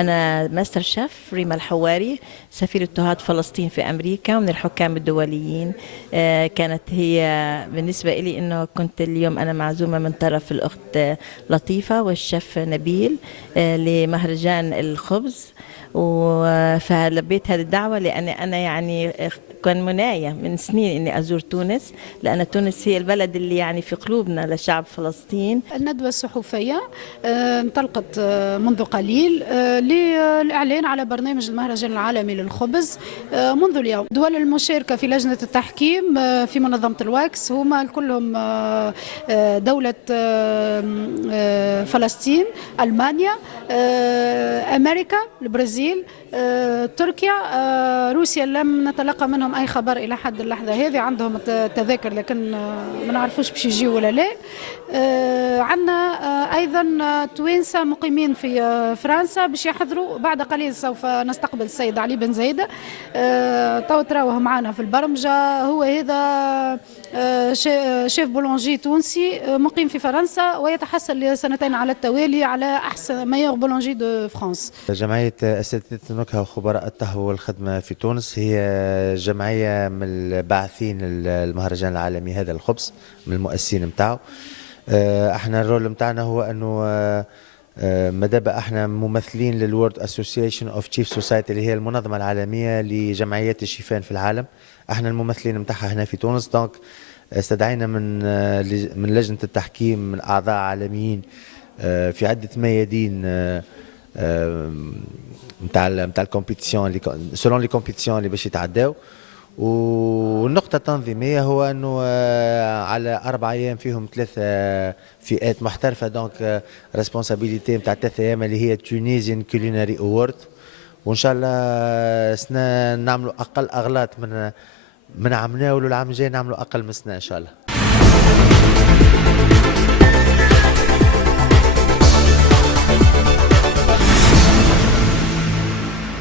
أنا ماستر شيف ريما الحواري، سفيرة طهاة فلسطين في أمريكا ومن الحكام الدوليين. كانت هي بالنسبة لي إنه كنت اليوم أنا معزومة من طرف الأخت لطيفة والشيف نبيل لمهرجان الخبز، فلبيت هذه الدعوة لأني أنا يعني كان مناية من سنين إني أزور تونس، لأن تونس هي البلد اللي يعني في قلوبنا لشعب فلسطين. الندوة الصحفية انطلقت منذ قليل للإعلان على برنامج المهرجان العالمي للخبز منذ اليوم. الدول المشاركة في لجنة التحكيم في منظمة الواكس هما كلهم دولة فلسطين، ألمانيا، أمريكا، البرازيل، تركيا، روسيا لم نتلقى منهم أي خبر إلى حد اللحظة هذه. عندهم التذاكر لكن ما نعرفوش باش يجيوا ولا لا. عندنا أيضا توانسة مقيمين في فرنسا باش يحضروا. بعد قليل سوف نستقبل السيد علي بن زايدة، تو تراوه معنا في البرمجة. هو هذا شيف بولونجي تونسي مقيم في فرنسا ويتحصل لسنتين على التوالي على أحسن مايور بولونجي دو فرانس. جمعية أساتذة النكهة وخبراء التهوى والخدمة في تونس هي جمعية من الباعثين المهرجان العالمي هذا الخبز، من المؤسسين متاعه. احنا الرول متاعنا هو انه مدابا احنا ممثلين للورد اسوسيشن اوف تشيف سوسايتي اللي هي المنظمة العالمية لجمعيات الشيفان في العالم. احنا الممثلين متاعها هنا في تونس. دونك استدعينا من لجنة التحكيم من اعضاء عالميين في عدة ميادين نتاع الكومبيتيسيون اللي سولون لي كومبيتيسيون اللي باش يتعداو. والنقطة التنظيمية هو أنه على 4 أيام فيهم 3 فئات محترفة. دونك ريسبونسابيليتي نتاع 3 أيام اللي هي تونيزيان كوليناري أوورد. وإن شاء الله سنة نعملوا أقل أغلاط من عمنا، والعام الجاي نعملوا أقل من سنة إن شاء الله.